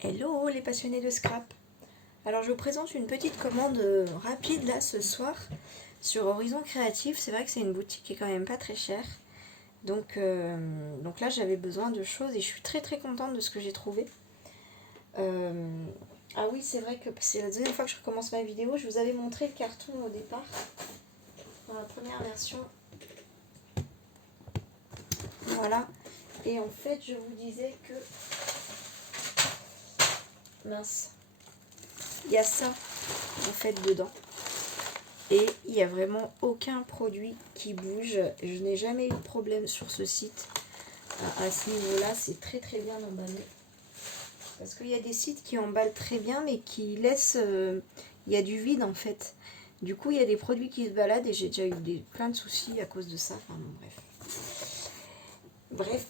Hello les passionnés de scrap. Alors je vous présente une petite commande rapide là ce soir sur Horizon Créatif. C'est vrai que c'est une boutique qui est quand même pas très chère. Donc là j'avais besoin de choses et je suis très contente de ce que j'ai trouvé. Ah oui, c'est vrai que c'est la deuxième fois que je recommence ma vidéo. Je vous avais montré le carton au départ dans la première version. Voilà. Et en fait je vous disais que... Mince. Il y a ça en fait dedans. Et il n'y a vraiment aucun produit qui bouge. Je n'ai jamais eu de problème sur ce site. À ce niveau-là, c'est très bien emballé. Parce qu'il y a des sites qui emballent très bien, mais qui laissent... il y a du vide en fait. Du coup, il y a des produits qui se baladent et j'ai déjà eu plein de soucis à cause de ça. Enfin bon, bref.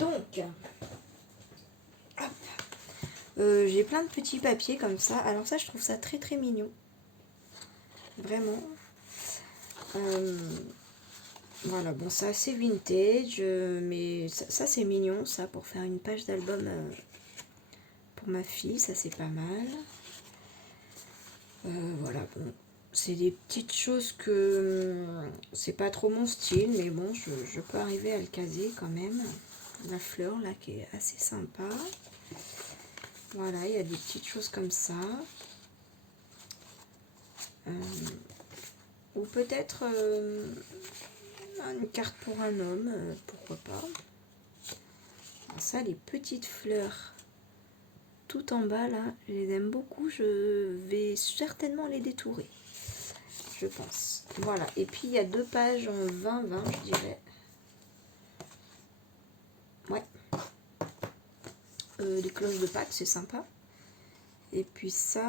Donc, j'ai plein de petits papiers comme ça. Alors ça, je trouve ça très mignon. Vraiment. Voilà, bon, c'est assez vintage, mais ça c'est mignon, ça, pour faire une page d'album pour ma fille, ça c'est pas mal. Voilà, bon, c'est des petites choses que c'est pas trop mon style, mais bon, je peux arriver à le caser quand même. La fleur là qui est assez sympa. Voilà, il y a des petites choses comme ça. Ou peut-être une carte pour un homme, pourquoi pas. Alors ça, les petites fleurs tout en bas là, je les aime beaucoup, je vais certainement les détourer, je pense. Voilà, et puis il y a deux pages en 20-20, je dirais. Ouais. Les cloches de Pâques, c'est sympa. Et puis ça,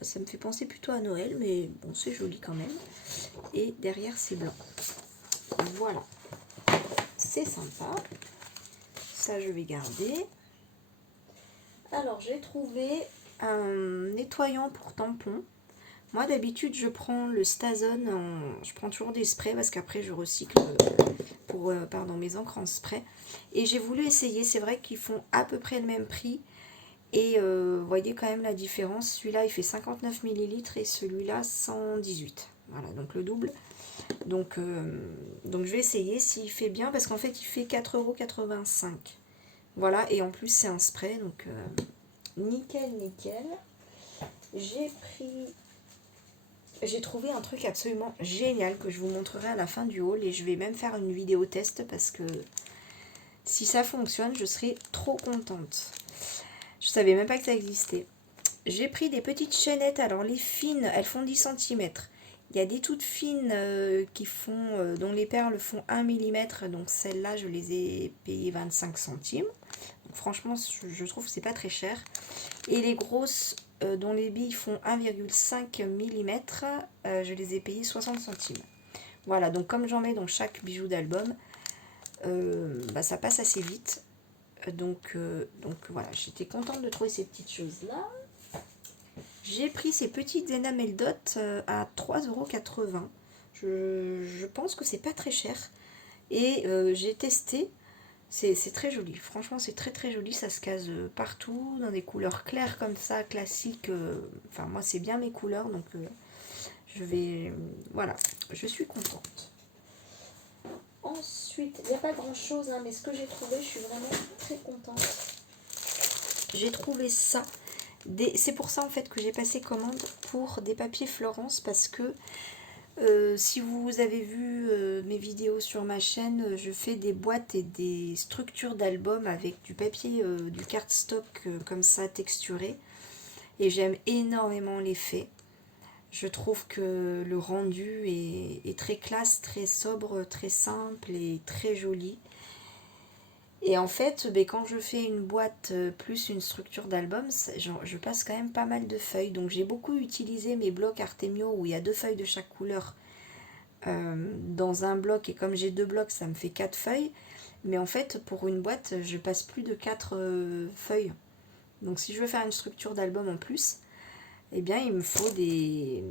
ça me fait penser plutôt à Noël, mais bon, c'est joli quand même. Et derrière, c'est blanc. Voilà, c'est sympa. Ça, je vais garder. Alors, j'ai trouvé un nettoyant pour tampons. Moi, d'habitude, je prends le Stazone, je prends toujours des sprays parce qu'après, je recycle pour mes encres en spray. Et j'ai voulu essayer, c'est vrai qu'ils font à peu près le même prix. Et vous voyez quand même la différence. Celui-là, il fait 59 ml et celui-là, 118. Voilà, donc le double. Donc je vais essayer s'il fait bien parce qu'en fait, il fait 4,85 €. Voilà, et en plus, c'est un spray, donc nickel. J'ai trouvé un truc absolument génial que je vous montrerai à la fin du haul et je vais même faire une vidéo test parce que si ça fonctionne, je serai trop contente. Je savais même pas que ça existait. J'ai pris des petites chaînettes, alors les fines, elles font 10 cm. Il y a des toutes fines dont les perles font 1 mm, donc celles-là je les ai payées 25 centimes. Donc, franchement, je trouve que c'est pas très cher. Et les grosses dont les billes font 1,5 mm, je les ai payées 60 centimes. Voilà, donc comme j'en mets dans chaque bijou d'album, ça passe assez vite. Donc voilà, j'étais contente de trouver ces petites choses-là. J'ai pris ces petites Enamel Dot à 3,80 €. Je pense que c'est pas très cher. Et j'ai testé. C'est très joli, franchement c'est très joli, ça se case partout, dans des couleurs claires comme ça, classiques, enfin moi c'est bien mes couleurs, donc voilà, je suis contente. Ensuite, il n'y a pas grand chose, hein, mais ce que j'ai trouvé, je suis vraiment très contente. J'ai trouvé ça, c'est pour ça en fait que j'ai passé commande pour des papiers Florence, parce que si vous avez vu mes vidéos sur ma chaîne, je fais des boîtes et des structures d'albums avec du papier, du cardstock comme ça texturé. Et j'aime énormément l'effet. Je trouve que le rendu est très classe, très sobre, très simple et très joli. Et en fait, quand je fais une boîte plus une structure d'album, je passe quand même pas mal de feuilles. Donc j'ai beaucoup utilisé mes blocs Artemio où il y a 2 feuilles de chaque couleur dans un bloc, et comme j'ai 2 blocs ça me fait 4 feuilles, mais en fait pour une boîte je passe plus de 4 feuilles, donc si je veux faire une structure d'album en plus, eh bien il me faut des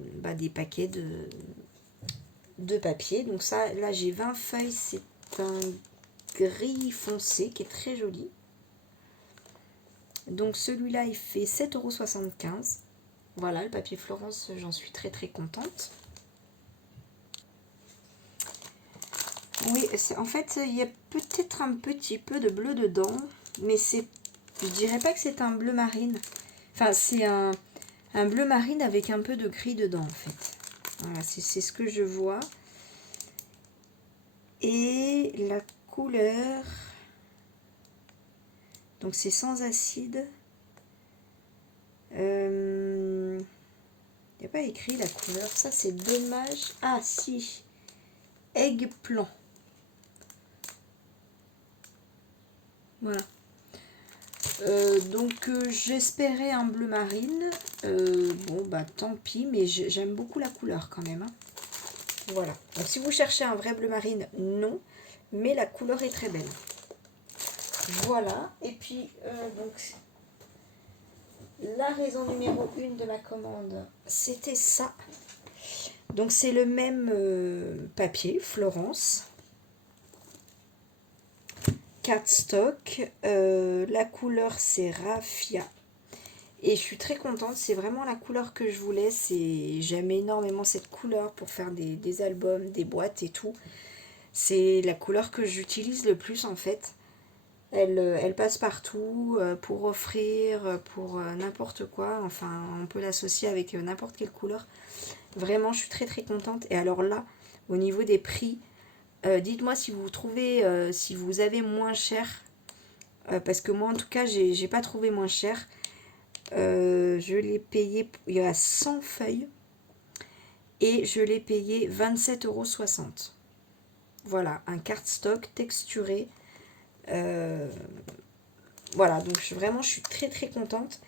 paquets de papier. Donc ça, là j'ai 20 feuilles, c'est un gris foncé qui est très joli. Donc celui-là, il fait 7,75 €. Voilà, le papier Florence, j'en suis très très contente. Oui, en fait, il y a peut-être un petit peu de bleu dedans, mais je dirais pas que c'est un bleu marine. Enfin, c'est un bleu marine avec un peu de gris dedans, en fait. Voilà, c'est ce que je vois. Et la couleur... Donc c'est sans acide. Il n'y a pas écrit la couleur, ça c'est dommage. Ah si, eggplant. Voilà. Donc j'espérais un bleu marine. Bon bah tant pis, mais j'aime beaucoup la couleur quand même. Hein. Voilà. Donc si vous cherchez un vrai bleu marine, non. Mais la couleur est très belle. Voilà. Et puis donc la raison numéro 1 de ma commande, c'était ça. Donc c'est le même papier, Florence. Cardstock. La couleur c'est Raffia. Et je suis très contente, c'est vraiment la couleur que je voulais. J'aime énormément cette couleur pour faire des albums, des boîtes et tout. C'est la couleur que j'utilise le plus en fait. Elle passe partout pour offrir, pour n'importe quoi. Enfin, on peut l'associer avec n'importe quelle couleur. Vraiment, je suis très très contente. Et alors là, au niveau des prix, dites-moi si vous trouvez, si vous avez moins cher. Parce que moi, en tout cas, j'ai pas trouvé moins cher. Je l'ai payé, il y a 100 feuilles. Et je l'ai payé 27,60 €. Voilà, un cardstock texturé. Voilà, donc vraiment, je suis très très contente.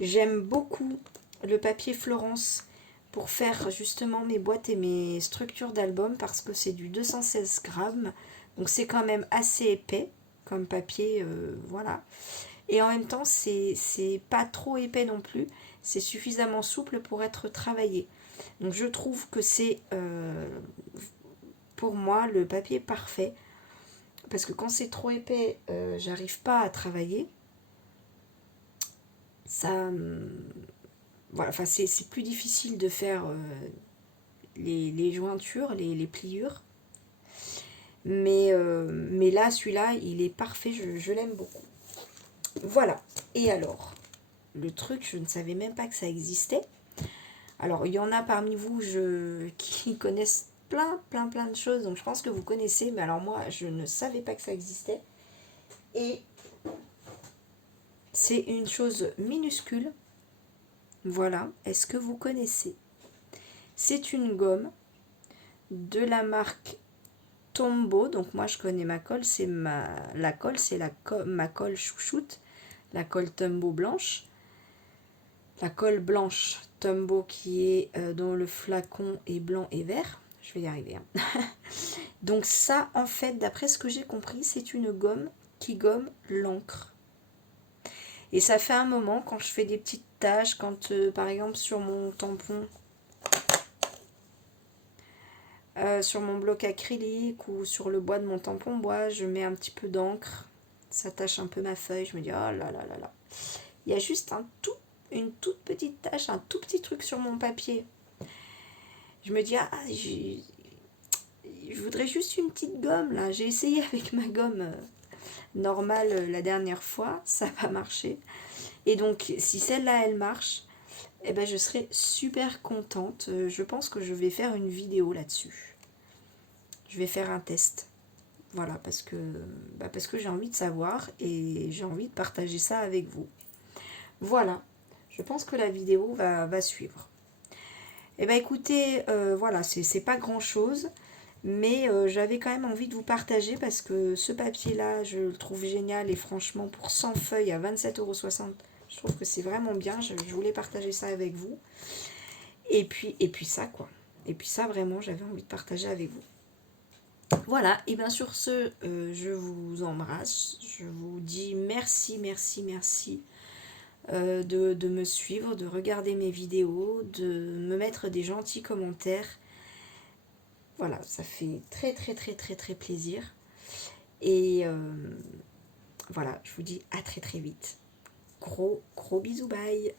J'aime beaucoup le papier Florence pour faire justement mes boîtes et mes structures d'albums parce que c'est du 216 grammes. Donc c'est quand même assez épais comme papier, voilà. Et en même temps, c'est pas trop épais non plus. C'est suffisamment souple pour être travaillé. Donc je trouve que c'est pour moi le papier parfait. Parce que quand c'est trop épais, j'arrive pas à travailler. Ça, voilà, enfin c'est plus difficile de faire les jointures, les pliures. Mais là, celui-là, il est parfait, je l'aime beaucoup. Voilà. Et alors, le truc, je ne savais même pas que ça existait. Alors, il y en a parmi vous qui connaissent plein de choses, donc je pense que vous connaissez, mais alors moi, je ne savais pas que ça existait. Et c'est une chose minuscule. Voilà, est-ce que vous connaissez? C'est une gomme de la marque Tombow. Donc moi, je connais ma colle, c'est ma colle chouchoute, la colle Tombow blanche. La colle blanche Tombow qui est dont le flacon est blanc et vert. Je vais y arriver. Hein. Donc ça, en fait, d'après ce que j'ai compris, c'est une gomme qui gomme l'encre. Et ça fait un moment, quand je fais des petites taches, quand par exemple sur mon tampon, sur mon bloc acrylique ou sur le bois de mon tampon bois, je mets un petit peu d'encre. Ça tache un peu ma feuille. Je me dis, oh là là là là. Il y a juste une toute petite tache, un tout petit truc sur mon papier. Je me dis, ah, je voudrais juste une petite gomme là. J'ai essayé avec ma gomme normale la dernière fois, ça n'a pas marché. Et donc, si celle-là, elle marche, eh ben, je serai super contente. Je pense que je vais faire une vidéo là-dessus. Je vais faire un test. Voilà, parce que j'ai envie de savoir et j'ai envie de partager ça avec vous. Voilà, je pense que la vidéo va suivre. Eh bien écoutez, voilà, c'est pas grand-chose, mais j'avais quand même envie de vous partager parce que ce papier-là, je le trouve génial et franchement, pour 100 feuilles à 27,60 €, je trouve que c'est vraiment bien. Je voulais partager ça avec vous. Et puis ça, quoi. Et puis ça, vraiment, j'avais envie de partager avec vous. Voilà, et bien sur ce, je vous embrasse. Je vous dis merci de me suivre, de regarder mes vidéos, de me mettre des gentils commentaires. Voilà, ça fait très plaisir. Et voilà, je vous dis à très vite. gros bisous, bye.